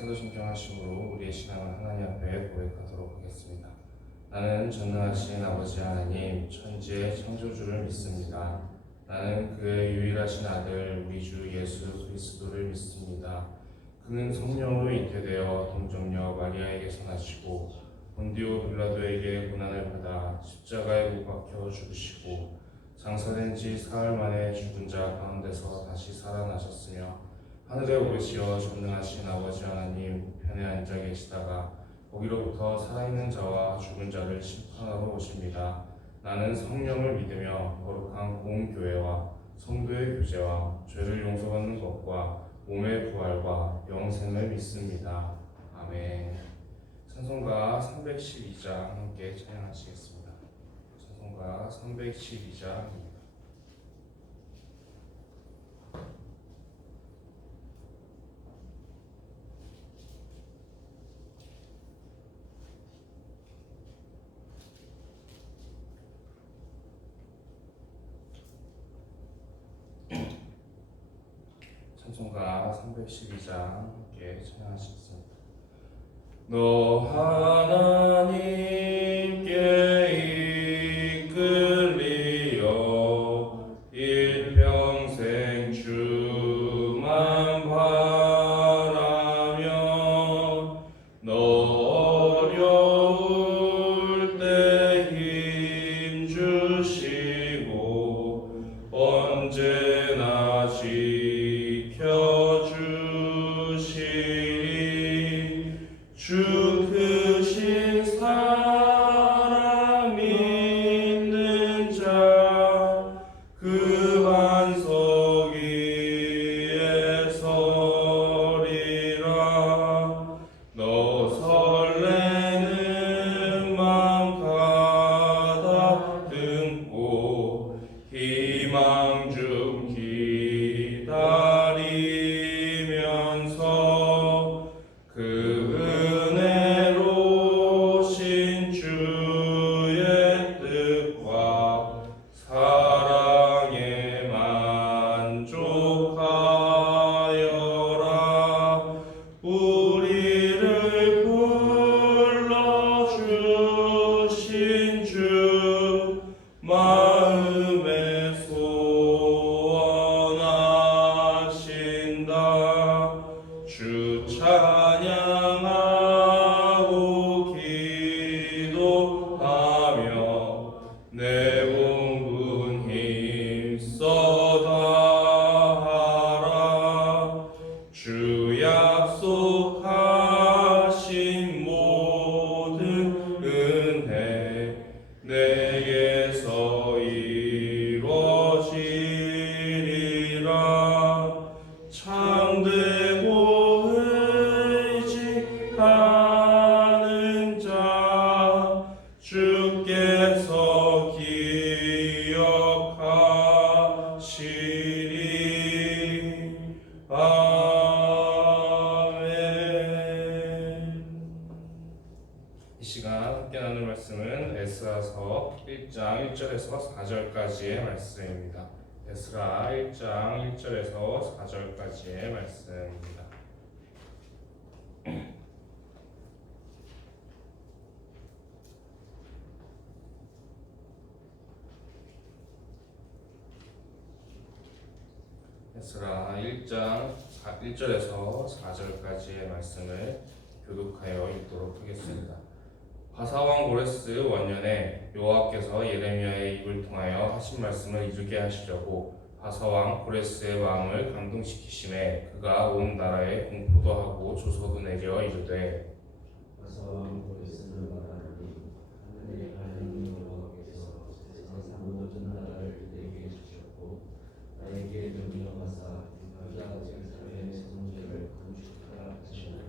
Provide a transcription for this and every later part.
사도신경하심으로 우리의 신앙을 하나님 앞에 고백하도록 하겠습니다. 나는 전능하신 아버지 하나님, 천지의 창조주를 믿습니다. 나는 그의 유일하신 아들 우리 주 예수 그리스도를 믿습니다. 그는 성령으로 잉태되어 동정녀 마리아에게서 나시고 본디오 빌라도에게 고난을 받아 십자가에 못 박혀 죽으시고 장사된 지 사흘 만에 죽은 자 가운데서 다시 살아나셨으며 하늘에 오르시어 전능하신 아버지 하나님 우편에 앉아 계시다가 거기로부터 살아있는 자와 죽은 자를 심판하러 오십니다. 나는 성령을 믿으며 거룩한 공교회와 성도의 교제와 죄를 용서받는 것과 몸의 부활과 영생을 믿습니다. 아멘. 찬송가 312장 함께 찬양하시겠습니다. 찬송가 312장입니다. 찬송가 312장 함께 찬양하시겠습니다. 너 하나님께 이끌리어 일평생 주만 바라며 너 어려울 때 힘 주시고 언제나 지켜주시리. 주 크신 사랑 믿는 자 그 반석 위에 서리라. 너 설레는 맘 가다듬고 희망 중 기다리면서 그 은혜로 신 주의 뜻과 사랑에 만족하여라. 우리를 불러주신 주 마음에 소원하신다. 주 찬양하고 기도하며 내 몸군 힘써 다하라. 주 약속하신 모든 은혜 내게서 이루어지리라. 참되고 의지하는 자 주께서 기억하시리. 아멘. 이 시간 함께 나눌 말씀은 에스라서 1장 1절에서 4절까지의 말씀입니다. 에스라 1장 1절에서 4절까지의 말씀입니다. 에스라 1장 1절에서 4절까지의 말씀을 교독하여 읽도록 하겠습니다. 바사왕 고레스 원년에 여호와께서 예레미야의 입을 통하여 하신 말씀을 이루게 하시려고 바사왕 고레스의 마음을 감동시키심에 그가 온 나라에 공포도 하고 조서도 내려 이르되 바사왕 고레스는 말하노니 하늘의 하나님 여호와께서 세상 모든 나라를 내게 주셨고 나에게 명령하사 유다 제사장의 성전을 건축하라 하시나니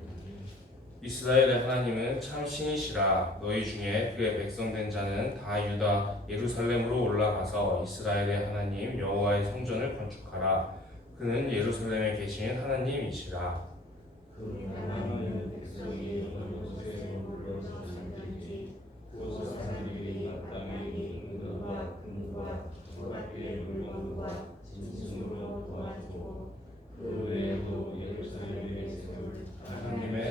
이스라엘의 하나님은 참 신이시라. 너희 중에 그의 백성된 자는 다 유다 예루살렘으로 올라가서 이스라엘의 하나님 여호와의 성전을 건축하라. 그는 예루살렘에 계신 하나님이시라. 그 하나님은 백성이 어느 곳에 머물러 사는지 그 사람들이 마땅히 은과 금과 조각의 물건과 짐승으로 도와주고 그 외에도 예루살렘에 세울 하나님의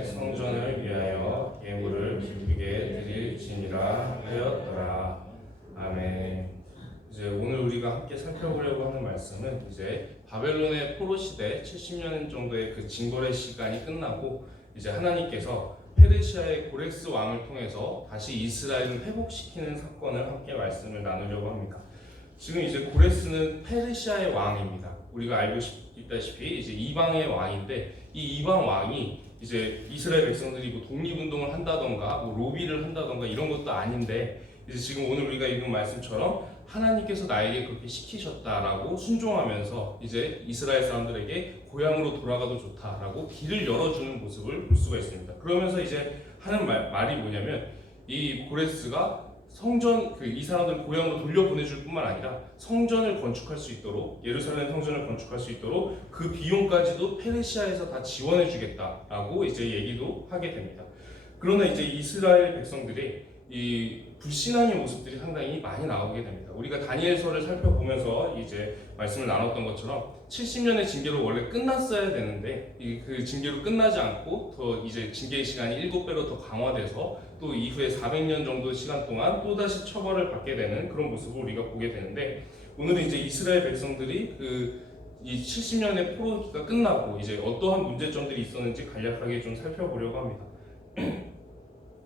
우리가 함께 살펴보려고 하는 말씀은 이제 바벨론의 포로 시대 70년 정도의 그 징벌의 시간이 끝나고 이제 하나님께서 페르시아의 고렉스 왕을 통해서 다시 이스라엘을 회복시키는 사건을 함께 말씀을 나누려고 합니다. 지금 이제 고레스는 페르시아의 왕입니다. 우리가 알고 있다시피 이제 이방의 왕인데 이 이방 왕이 이제 이스라엘 백성들이 뭐 독립운동을 한다던가 뭐 로비를 한다던가 이런 것도 아닌데 이제 지금 오늘 우리가 읽은 말씀처럼 하나님께서 나에게 그렇게 시키셨다라고 순종하면서 이제 이스라엘 사람들에게 고향으로 돌아가도 좋다라고 길을 열어주는 모습을 볼 수가 있습니다. 그러면서 이제 하는 말이 뭐냐면 이 고레스가 성전 이 사람들 고향으로 돌려보내줄 뿐만 아니라 성전을 건축할 수 있도록 예루살렘 성전을 건축할 수 있도록 그 비용까지도 페르시아에서 다 지원해주겠다라고 이제 얘기도 하게 됩니다. 그러나 이제 이스라엘 백성들이 이 불신앙의 모습들이 상당히 많이 나오게 됩니다. 우리가 다니엘서를 살펴보면서 이제 말씀을 나눴던 것처럼 70년의 징계로 원래 끝났어야 되는데 그 징계로 끝나지 않고 더 이제 징계의 시간이 7배로 더 강화돼서 또 이후에 400년 정도 시간 동안 또다시 처벌을 받게 되는 그런 모습을 우리가 보게 되는데 오늘은 이제 이스라엘 백성들이 이 70년의 포로기가 끝나고 이제 어떠한 문제점들이 있었는지 간략하게 좀 살펴보려고 합니다.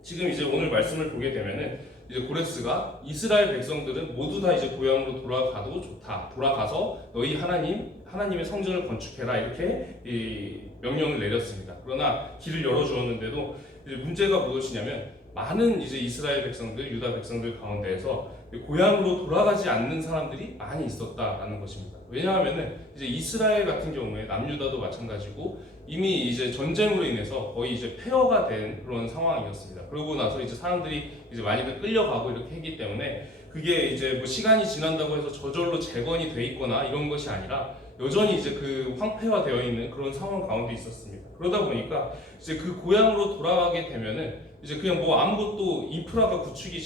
지금 이제 오늘 말씀을 보게 되면은 이제 고레스가 이스라엘 백성들은 모두 다 이제 고향으로 돌아가도 좋다. 돌아가서 너희 하나님의 성전을 건축해라 이렇게 이 명령을 내렸습니다. 그러나 길을 열어주었는데도 이제 문제가 무엇이냐면 많은 이제 이스라엘 백성들, 유다 백성들 가운데에서 고향으로 돌아가지 않는 사람들이 많이 있었다라는 것입니다. 왜냐하면은 이제 이스라엘 같은 경우에 남유다도 마찬가지고 이미 이제 전쟁으로 인해서 거의 이제 폐허가 된 그런 상황이었습니다. 그러고 나서 이제 사람들이 이제 많이들 끌려가고 이렇게 했기 때문에 그게 이제 뭐 시간이 지난다고 해서 저절로 재건이 돼 있거나 이런 것이 아니라 여전히 이제 그 황폐화되어 있는 그런 상황 가운데 있었습니다. 그러다 보니까 이제 그 고향으로 돌아가게 되면은 이제 그냥 뭐 아무것도 인프라가 구축이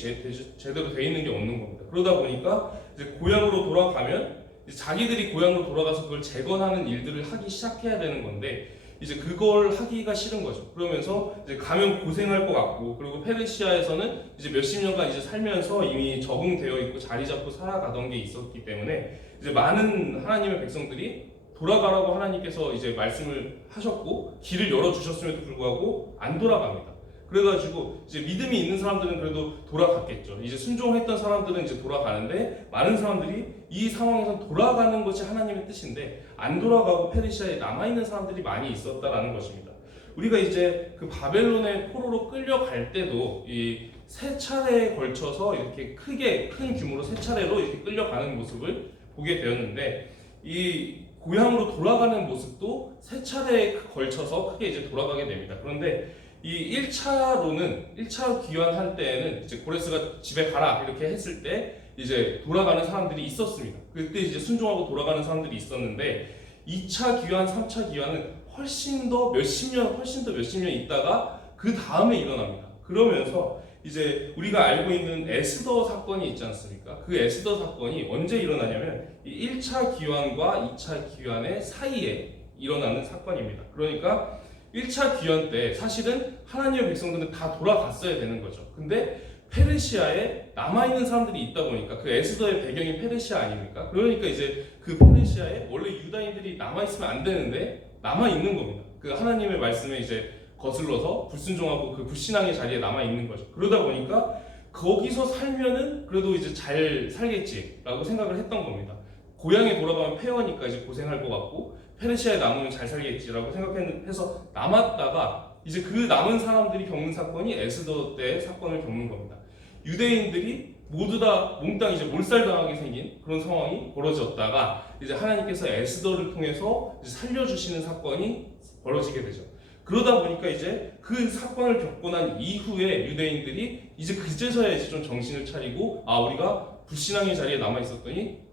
제대로 돼 있는 게 없는 겁니다. 그러다 보니까 이제 고향으로 돌아가면 이제 자기들이 고향으로 돌아가서 그걸 재건하는 일들을 하기 시작해야 되는 건데 이제 그걸 하기가 싫은 거죠. 그러면서 이제 가면 고생할 것 같고 그리고 페르시아에서는 이제 몇십 년간 이제 살면서 이미 적응되어 있고 자리 잡고 살아가던 게 있었기 때문에 이제 많은 하나님의 백성들이 돌아가라고 하나님께서 이제 말씀을 하셨고 길을 열어주셨음에도 불구하고 안 돌아갑니다. 그래가지고 이제 믿음이 있는 사람들은 그래도 돌아갔겠죠. 이제 순종했던 사람들은 이제 돌아가는데 많은 사람들이 이 상황에서 돌아가는 것이 하나님의 뜻인데 안 돌아가고 페르시아에 남아있는 사람들이 많이 있었다라는 것입니다. 우리가 이제 그 바벨론의 포로로 끌려갈 때도 이 세 차례에 걸쳐서 이렇게 큰 규모로 세 차례로 이렇게 끌려가는 모습을 보게 되었는데 이 고향으로 돌아가는 모습도 세 차례에 걸쳐서 크게 이제 돌아가게 됩니다. 그런데 이 1차 귀환할 때에는 이제 고레스가 집에 가라 이렇게 했을 때 이제 돌아가는 사람들이 있었습니다. 그때 이제 순종하고 돌아가는 사람들이 있었는데 2차 귀환, 3차 귀환은 훨씬 더 몇십 년 있다가 그 다음에 일어납니다. 그러면서 이제 우리가 알고 있는 에스더 사건이 있지 않습니까? 그 에스더 사건이 언제 일어나냐면 이 1차 귀환과 2차 귀환의 사이에 일어나는 사건입니다. 그러니까 1차 귀환 때 사실은 하나님의 백성들은 다 돌아갔어야 되는 거죠. 근데 페르시아에 남아있는 사람들이 있다 보니까 그 에스더의 배경이 페르시아 아닙니까? 그러니까 이제 그 페르시아에 원래 유다인들이 남아있으면 안 되는데 남아있는 겁니다. 그 하나님의 말씀에 이제 거슬러서 불순종하고 그 불신앙의 자리에 남아있는 거죠. 그러다 보니까 거기서 살면은 그래도 이제 잘 살겠지라고 생각을 했던 겁니다. 고향에 돌아가면 폐허니까 이제 고생할 것 같고 페르시아에 남으면 잘 살겠지라고 생각해서 남았다가 이제 그 남은 사람들이 겪는 사건이 에스더 때 사건을 겪는 겁니다. 유대인들이 모두 다 몽땅 이제 몰살당하게 생긴 그런 상황이 벌어졌다가 이제 하나님께서 에스더를 통해서 이제 살려주시는 사건이 벌어지게 되죠. 그러다 보니까 이제 그 사건을 겪고 난 이후에 유대인들이 이제 그제서야 이제 좀 정신을 차리고 우리가 불신앙의 자리에 남아 있었더니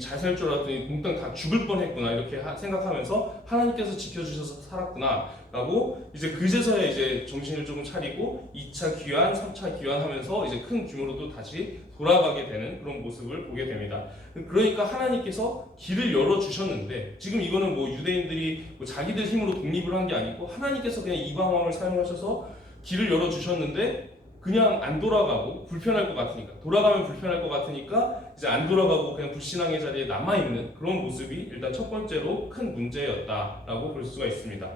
잘 살 줄 알았더니 몽땅 다 죽을 뻔했구나 이렇게 생각하면서 하나님께서 지켜주셔서 살았구나 라고 이제 그제서야 이제 정신을 조금 차리고 2차 귀환, 3차 귀환하면서 이제 큰 규모로 또 다시 돌아가게 되는 그런 모습을 보게 됩니다. 그러니까 하나님께서 길을 열어주셨는데 지금 이거는 뭐 유대인들이 뭐 자기들 힘으로 독립을 한 게 아니고 하나님께서 그냥 이방 왕을 사용하셔서 길을 열어주셨는데 그냥 안 돌아가고 불편할 것 같으니까, 돌아가면 불편할 것 같으니까 이제 안 돌아가고 그냥 불신앙의 자리에 남아있는 그런 모습이 일단 첫 번째로 큰 문제였다라고 볼 수가 있습니다.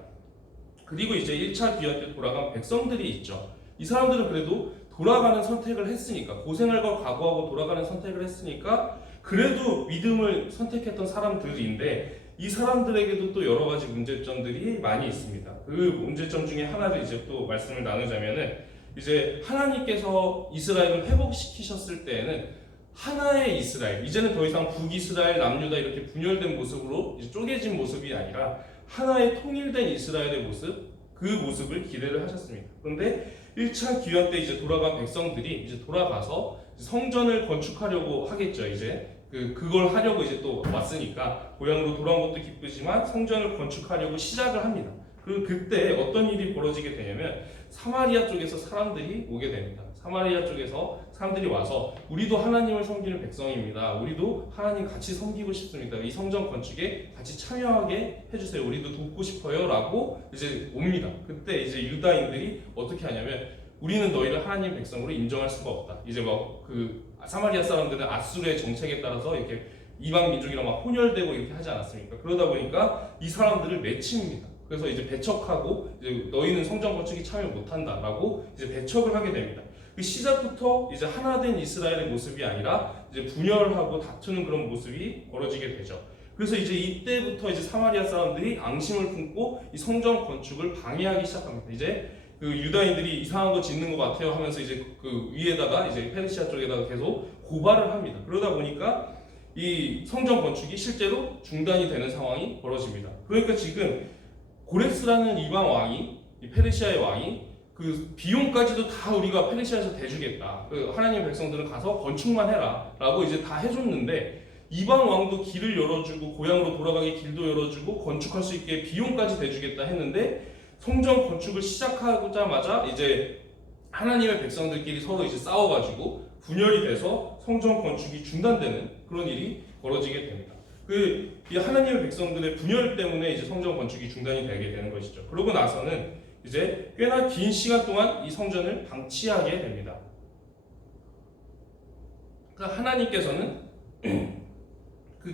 그리고 이제 1차 귀환 때 돌아간 백성들이 있죠. 이 사람들은 그래도 돌아가는 선택을 했으니까, 고생할 걸 각오하고 돌아가는 선택을 했으니까 그래도 믿음을 선택했던 사람들인데, 이 사람들에게도 또 여러 가지 문제점들이 많이 있습니다. 그 문제점 중에 하나를 이제 또 말씀을 나누자면은, 이제 하나님께서 이스라엘을 회복시키셨을 때에는 하나의 이스라엘, 이제는 더 이상 북이스라엘, 남유다 이렇게 분열된 모습으로 이제 쪼개진 모습이 아니라 하나의 통일된 이스라엘의 모습, 그 모습을 기대를 하셨습니다. 그런데 1차 귀환 때 이제 돌아간 백성들이 이제 돌아가서 성전을 건축하려고 하겠죠. 이제 그걸 하려고 이제 또 왔으니까 고향으로 돌아온 것도 기쁘지만 성전을 건축하려고 시작을 합니다. 그리고 그때 어떤 일이 벌어지게 되냐면 사마리아 쪽에서 사람들이 오게 됩니다. 사마리아 쪽에서 사람들이 와서 우리도 하나님을 섬기는 백성입니다. 우리도 하나님 같이 섬기고 싶습니다. 이 성전 건축에 같이 참여하게 해주세요. 우리도 돕고 싶어요. 라고 이제 옵니다. 그때 이제 유다인들이 어떻게 하냐면 우리는 너희를 하나님 백성으로 인정할 수가 없다. 이제 막 사마리아 사람들은 아수르의 정책에 따라서 이렇게 이방 민족이랑 막 혼혈되고 이렇게 하지 않았습니까? 그러다 보니까 이 사람들을 내칩니다. 그래서 이제 배척하고 이제 너희는 성전 건축에 참여 못한다라고 이제 배척을 하게 됩니다. 그 시작부터 이제 하나된 이스라엘의 모습이 아니라 이제 분열하고 다투는 그런 모습이 벌어지게 되죠. 그래서 이제 이때부터 이제 사마리아 사람들이 앙심을 품고 이 성전 건축을 방해하기 시작합니다. 이제 그 유다인들이 이상한 거 짓는 것 같아요 하면서 이제 그 위에다가 이제 페르시아 쪽에다가 계속 고발을 합니다. 그러다 보니까 이 성전 건축이 실제로 중단이 되는 상황이 벌어집니다. 그러니까 지금 고레스라는 이방 왕이, 이 페르시아의 왕이 그 비용까지도 다 우리가 페르시아에서 대주겠다. 하나님 백성들은 가서 건축만 해라 라고 이제 다 해줬는데, 이방 왕도 길을 열어주고 고향으로 돌아가게 길도 열어주고 건축할 수 있게 비용까지 대주겠다 했는데, 성전 건축을 시작하자마자 이제 하나님의 백성들끼리 서로 이제 싸워가지고 분열이 돼서 성전 건축이 중단되는 그런 일이 벌어지게 됩니다. 이 하나님의 백성들의 분열 때문에 이제 성전 건축이 중단이 되게 되는 것이죠. 그러고 나서는 이제 꽤나 긴 시간 동안 이 성전을 방치하게 됩니다. 그러니까 하나님께서는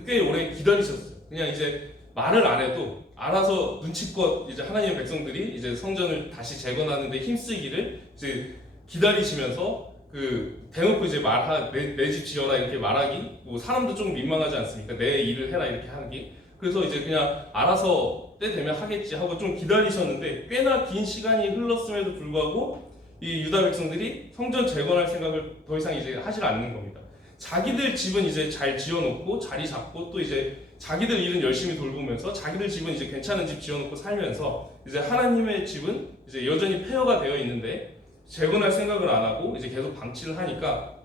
꽤 오래 기다리셨어요. 그냥 이제 말을 안 해도 알아서 눈치껏 이제 하나님의 백성들이 이제 성전을 다시 재건하는데 힘쓰기를 이제 기다리시면서 대놓고 이제 내 집 지어라 이렇게 말하기, 뭐 사람도 좀 민망하지 않습니까? 내 일을 해라 이렇게 하기. 그래서 이제 그냥 알아서 때 되면 하겠지 하고 좀 기다리셨는데, 꽤나 긴 시간이 흘렀음에도 불구하고 이 유다 백성들이 성전 재건할 생각을 더 이상 이제 하질 않는 겁니다. 자기들 집은 이제 잘 지어놓고 자리 잡고 또 이제 자기들 일은 열심히 돌보면서 자기들 집은 이제 괜찮은 집 지어놓고 살면서 이제 하나님의 집은 이제 여전히 폐허가 되어 있는데 재건할 생각을 안 하고 이제 계속 방치를 하니까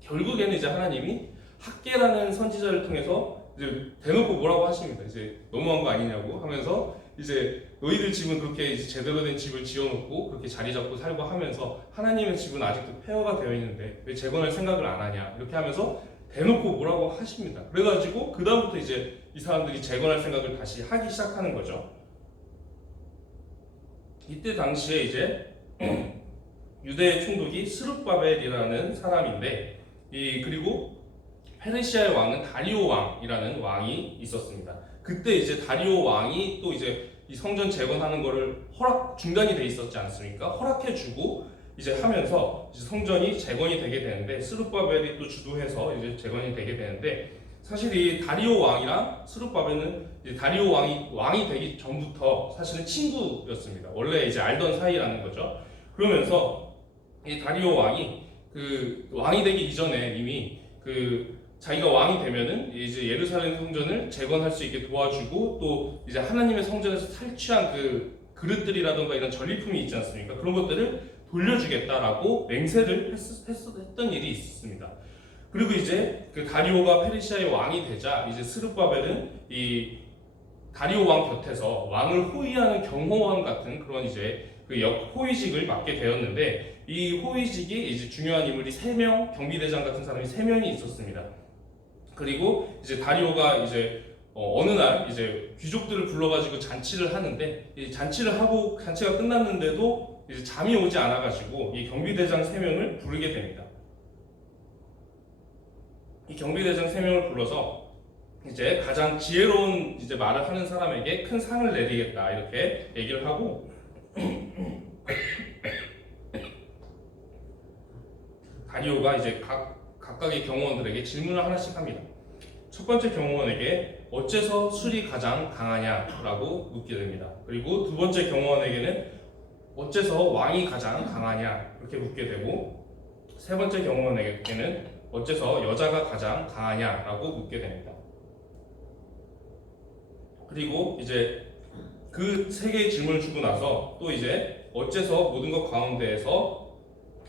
결국에는 이제 하나님이 학개라는 선지자를 통해서 이제 대놓고 뭐라고 하십니다. 이제 너무한 거 아니냐고 하면서 이제 너희들 집은 그렇게 이제 제대로 된 집을 지어놓고 그렇게 자리 잡고 살고 하면서 하나님의 집은 아직도 폐허가 되어 있는데 왜 재건할 생각을 안 하냐 이렇게 하면서 대놓고 뭐라고 하십니다. 그래가지고 그 다음부터 이제 이 사람들이 재건할 생각을 다시 하기 시작하는 거죠. 이때 당시에 이제 유대의 총독이 스룹바벨이라는 사람인데, 그리고 페르시아의 왕은 다리오 왕이라는 왕이 있었습니다. 그때 이제 다리오 왕이 또 이제 이 성전 재건하는 거를 중단이 돼 있었지 않습니까? 허락해주고 이제 하면서 이제 성전이 재건이 되게 되는데, 스룹바벨이 또 주도해서 이제 재건이 되게 되는데, 사실 이 다리오 왕이랑 스룹바벨은 이제 다리오 왕이 되기 전부터 사실은 친구였습니다. 원래 이제 알던 사이라는 거죠. 그러면서 이 다리오 왕이 왕이 되기 이전에 이미 자기가 왕이 되면은 이제 예루살렘 성전을 재건할 수 있게 도와주고, 또 이제 하나님의 성전에서 탈취한 그릇들이라던가 이런 전리품이 있지 않습니까? 그런 것들을 돌려주겠다라고 맹세를 했던 일이 있었습니다. 그리고 이제 다리오가 페르시아의 왕이 되자 이제 스룹바벨은 이 다리오 왕 곁에서 왕을 호위하는 경호원 같은 그런 이제 호위직을 맡게 되었는데, 이 호위직이 이제 중요한 인물이 3명, 경비대장 같은 사람이 3명이 있었습니다. 그리고 이제 다리오가 이제 어느 날 이제 귀족들을 불러가지고 잔치를 하는데, 이 잔치가 끝났는데도 이제 잠이 오지 않아가지고 이 경비대장 3명을 부르게 됩니다. 이 경비대장 3명을 불러서 이제 가장 지혜로운 이제 말을 하는 사람에게 큰 상을 내리겠다 이렇게 얘기를 하고 다리오가 이제 각각의 경호원들에게 질문을 하나씩 합니다. 첫 번째 경호원에게 어째서 술이 가장 강하냐라고 묻게 됩니다. 그리고 두 번째 경호원에게는 어째서 왕이 가장 강하냐 이렇게 묻게 되고 세 번째 경호원에게는 어째서 여자가 가장 강하냐라고 묻게 됩니다. 그리고 이제 그 세 개의 질문을 주고 나서 또 이제 어째서 모든 것 가운데에서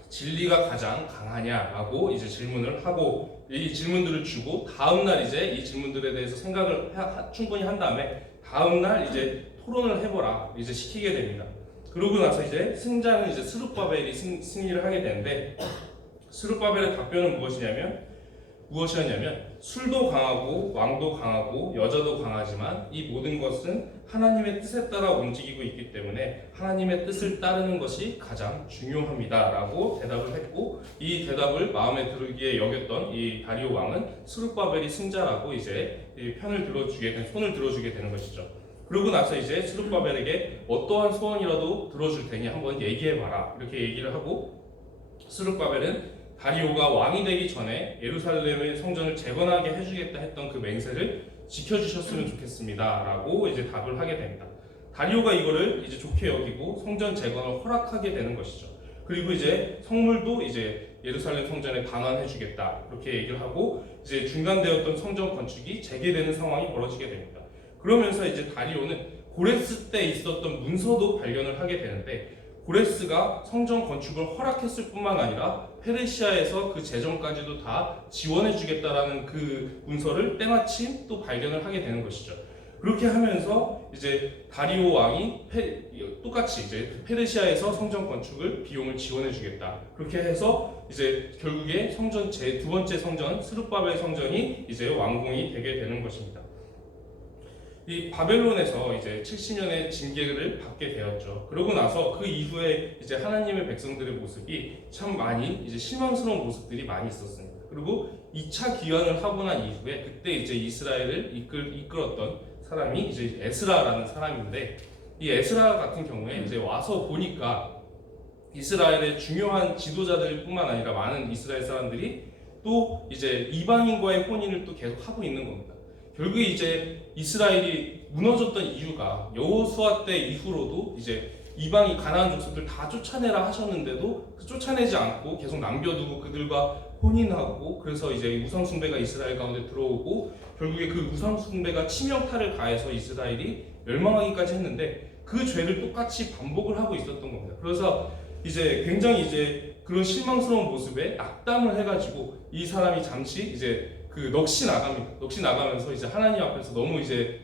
진리가 가장 강하냐라고 이제 질문을 하고 이 질문들을 주고 다음날 이제 이 질문들에 대해서 생각을 충분히 한 다음에 다음날 이제 토론을 해보라 이제 시키게 됩니다. 그러고 나서 이제 승자는 이제 스룹바벨이 승리를 하게 되는데 스룹바벨의 답변은 무엇이었냐면 술도 강하고 왕도 강하고 여자도 강하지만 이 모든 것은 하나님의 뜻에 따라 움직이고 있기 때문에 하나님의 뜻을 따르는 것이 가장 중요합니다 라고 대답을 했고 이 대답을 마음에 들기에 여겼던 이 다리오 왕은 스룹바벨이 승자라고 이제 손을 들어주게 되는 것이죠. 그러고 나서 이제 스룹바벨에게 어떠한 소원이라도 들어줄 테니 한번 얘기해봐라 이렇게 얘기를 하고 스룹바벨은 다리오가 왕이 되기 전에 예루살렘의 성전을 재건하게 해주겠다 했던 그 맹세를 지켜주셨으면 좋겠습니다 라고 이제 답을 하게 됩니다. 다리오가 이거를 이제 좋게 여기고 성전 재건을 허락하게 되는 것이죠. 그리고 이제 성물도 이제 예루살렘 성전에 반환해주겠다 이렇게 얘기를 하고 이제 중단되었던 성전 건축이 재개되는 상황이 벌어지게 됩니다. 그러면서 이제 다리오는 고레스 때 있었던 문서도 발견을 하게 되는데 고레스가 성전 건축을 허락했을 뿐만 아니라 페르시아에서 그 재정까지도 다 지원해주겠다라는 그 문서를 때마침 또 발견을 하게 되는 것이죠. 그렇게 하면서 이제 다리오 왕이 똑같이 이제 페르시아에서 성전 건축을 비용을 지원해주겠다. 그렇게 해서 이제 결국에 성전 두 번째 성전 스룹바벨 성전이 이제 완공이 되게 되는 것입니다. 이 바벨론에서 이제 70년의 징계를 받게 되었죠. 그러고 나서 그 이후에 이제 하나님의 백성들의 모습이 참 많이 이제 실망스러운 모습들이 많이 있었습니다. 그리고 2차 귀환을 하고 난 이후에 그때 이제 이스라엘을 이끌었던 사람이 이제 에스라라는 사람인데 이 에스라 같은 경우에 이제 와서 보니까 이스라엘의 중요한 지도자들뿐만 아니라 많은 이스라엘 사람들이 또 이제 이방인과의 혼인을 또 계속 하고 있는 겁니다. 결국에 이제 이스라엘이 무너졌던 이유가 여호수아 때 이후로도 이제 이방인 가나안 족속들 다 쫓아내라 하셨는데도 쫓아내지 않고 계속 남겨두고 그들과 혼인하고 그래서 이제 우상숭배가 이스라엘 가운데 들어오고 결국에 그 우상숭배가 치명타를 가해서 이스라엘이 멸망하기까지 했는데 그 죄를 똑같이 반복을 하고 있었던 겁니다. 그래서 이제 굉장히 이제 그런 실망스러운 모습에 낙담을 해가지고 이 사람이 잠시 이제 넋이 나갑니다. 넋이 나가면서 이제 하나님 앞에서 너무 이제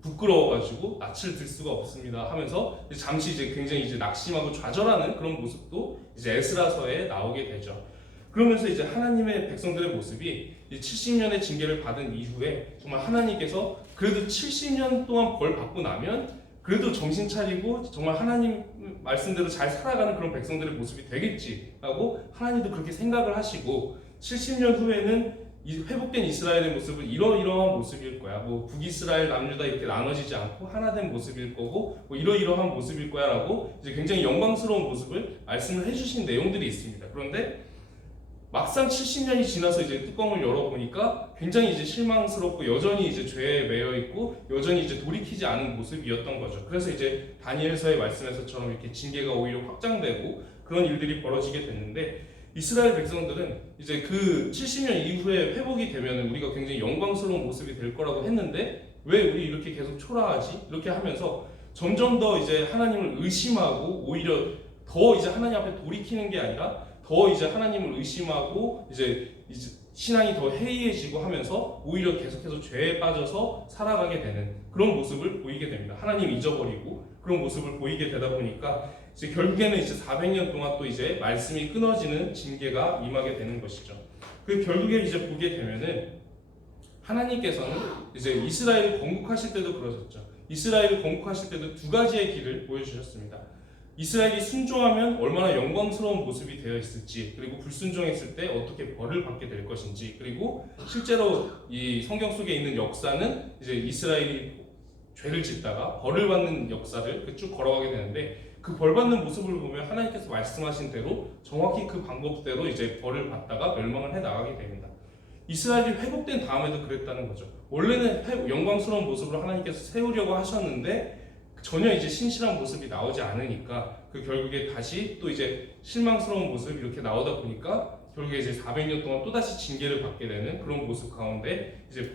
부끄러워가지고 낯을 들 수가 없습니다 하면서 잠시 이제 굉장히 이제 낙심하고 좌절하는 그런 모습도 이제 에스라서에 나오게 되죠. 그러면서 이제 하나님의 백성들의 모습이 70년의 징계를 받은 이후에 정말 하나님께서 그래도 70년 동안 벌 받고 나면 그래도 정신 차리고 정말 하나님 말씀대로 잘 살아가는 그런 백성들의 모습이 되겠지라고 하나님도 그렇게 생각을 하시고 70년 후에는 이 회복된 이스라엘의 모습은 이러이러한 모습일 거야. 뭐 북이스라엘 남유다 이렇게 나눠지지 않고 하나된 모습일 거고 뭐 이러이러한 모습일 거야라고 이제 굉장히 영광스러운 모습을 말씀을 해주신 내용들이 있습니다. 그런데 막상 70년이 지나서 이제 뚜껑을 열어보니까 굉장히 이제 실망스럽고 여전히 이제 죄에 매여 있고 여전히 이제 돌이키지 않은 모습이었던 거죠. 그래서 이제 다니엘서의 말씀에서처럼 이렇게 징계가 오히려 확장되고 그런 일들이 벌어지게 됐는데 이스라엘 백성들은 이제 그 70년 이후에 회복이 되면 우리가 굉장히 영광스러운 모습이 될 거라고 했는데 왜 우리 이렇게 계속 초라하지? 이렇게 하면서 점점 더 이제 하나님을 의심하고 오히려 더 이제 하나님 앞에 돌이키는 게 아니라 더 이제 하나님을 의심하고 이제 신앙이 더 해이해지고 하면서 오히려 계속해서 죄에 빠져서 살아가게 되는 그런 모습을 보이게 됩니다. 하나님 잊어버리고 그런 모습을 보이게 되다 보니까 이제 결국에는 이제 400년 동안 또 이제 말씀이 끊어지는 징계가 임하게 되는 것이죠. 그 결국에 이제 보게 되면은 하나님께서는 이제 이스라엘을 건국하실 때도 그러셨죠. 이스라엘을 건국하실 때도 두 가지의 길을 보여주셨습니다. 이스라엘이 순종하면 얼마나 영광스러운 모습이 되어 있을지, 그리고 불순종했을 때 어떻게 벌을 받게 될 것인지, 그리고 실제로 이 성경 속에 있는 역사는 이제 이스라엘이 죄를 짓다가 벌을 받는 역사를 쭉 걸어가게 되는데, 그 벌 받는 모습을 보면 하나님께서 말씀하신 대로 정확히 그 방법대로 이제 벌을 받다가 멸망을 해 나가게 됩니다. 이스라엘이 회복된 다음에도 그랬다는 거죠. 원래는 영광스러운 모습으로 하나님께서 세우려고 하셨는데 전혀 이제 신실한 모습이 나오지 않으니까 그 결국에 다시 또 이제 실망스러운 모습이 이렇게 나오다 보니까 결국에 이제 400년 동안 또다시 징계를 받게 되는 그런 모습 가운데 이제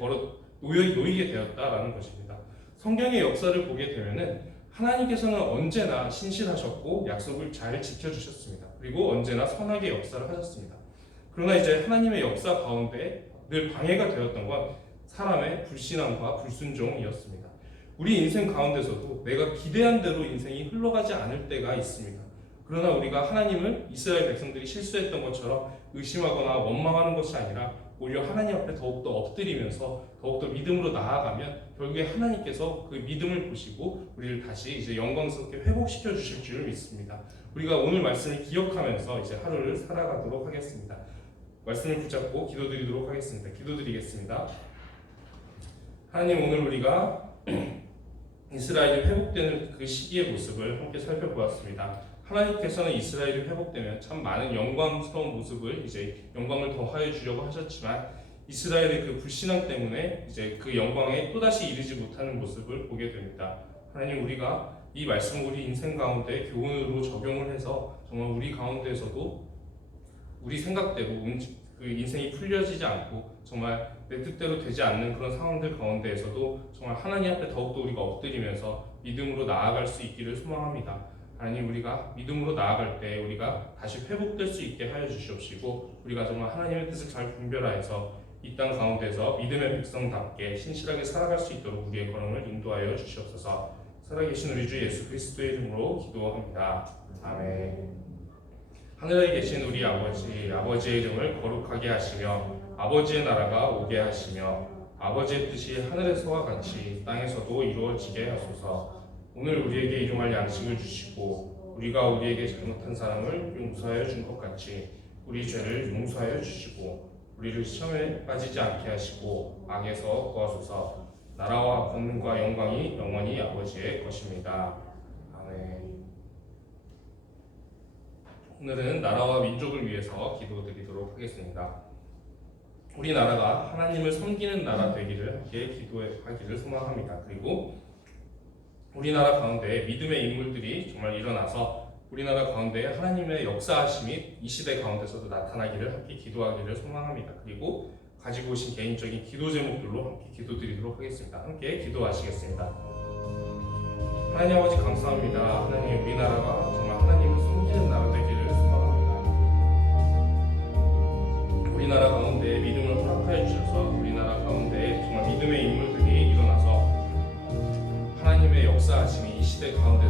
놓이게 되었다라는 것입니다. 성경의 역사를 보게 되면은 하나님께서는 언제나 신실하셨고 약속을 잘 지켜주셨습니다. 그리고 언제나 선하게 역사를 하셨습니다. 그러나 이제 하나님의 역사 가운데 늘 방해가 되었던 건 사람의 불신앙과 불순종이었습니다. 우리 인생 가운데서도 내가 기대한 대로 인생이 흘러가지 않을 때가 있습니다. 그러나 우리가 하나님을 이스라엘 백성들이 실수했던 것처럼 의심하거나 원망하는 것이 아니라 오히려 하나님 앞에 더욱더 엎드리면서 더욱더 믿음으로 나아가면 결국에 하나님께서 그 믿음을 보시고 우리를 다시 이제 영광스럽게 회복시켜 주실 줄 믿습니다. 우리가 오늘 말씀을 기억하면서 이제 하루를 살아가도록 하겠습니다. 말씀을 붙잡고 기도드리도록 하겠습니다. 기도드리겠습니다. 하나님, 오늘 우리가 이스라엘이 회복되는 그 시기의 모습을 함께 살펴보았습니다. 하나님께서는 이스라엘이 회복되면 참 많은 영광스러운 모습을 이제 영광을 더하여 주려고 하셨지만 이스라엘의 그 불신앙 때문에 이제 그 영광에 또다시 이르지 못하는 모습을 보게 됩니다. 하나님, 우리가 이 말씀을 우리 인생 가운데 교훈으로 적용을 해서 정말 우리 가운데에서도 우리 생각대로 그 인생이 풀려지지 않고 정말 내 뜻대로 되지 않는 그런 상황들 가운데에서도 정말 하나님 앞에 더욱더 우리가 엎드리면서 믿음으로 나아갈 수 있기를 소망합니다. 하나님, 우리가 믿음으로 나아갈 때 우리가 다시 회복될 수 있게 하여 주시옵시고 우리가 정말 하나님의 뜻을 잘 분별하여서 이 땅 가운데서 믿음의 백성답게 신실하게 살아갈 수 있도록 우리의 걸음을 인도하여 주시옵소서. 살아계신 우리 주 예수 그리스도의 이름으로 기도합니다. 아멘. 하늘에 계신 우리 아버지의 이름을 거룩하게 하시며 아버지의 나라가 오게 하시며 아버지의 뜻이 하늘에서와 같이 땅에서도 이루어지게 하소서. 오늘 우리에게 일용할 양식을 주시고 우리가 우리에게 잘못한 사람을 용서하여 준 것 같이 우리 죄를 용서하여 주시고 우리를 시험에 빠지지 않게 하시고 악에서 구하소서. 나라와 권능과 영광이 영원히 아버지의 것입니다. 아멘. 오늘은 나라와 민족을 위해서 기도드리도록 하겠습니다. 우리나라가 하나님을 섬기는 나라 되기를 함께 기도하기를 소망합니다. 그리고 우리나라 가운데 믿음의 인물들이 정말 일어나서 우리나라 가운데 하나님의 역사하심이 이 시대 가운데서도 나타나기를 함께 기도하기를 소망합니다. 그리고 가지고 오신 개인적인 기도 제목들로 함께 기도드리도록 하겠습니다. 함께 기도하시겠습니다. 하나님 아버지, 감사합니다. 하나님, 우리나라가 정말 하나님을 섬기는 나라 되기를 소망합니다. 우리나라 가운데 믿음을 허락하여 주셔서 우리나라 가운데 정말 믿음의 인물들이 일어나서 하나님의 역사하심이 이 시대 가운데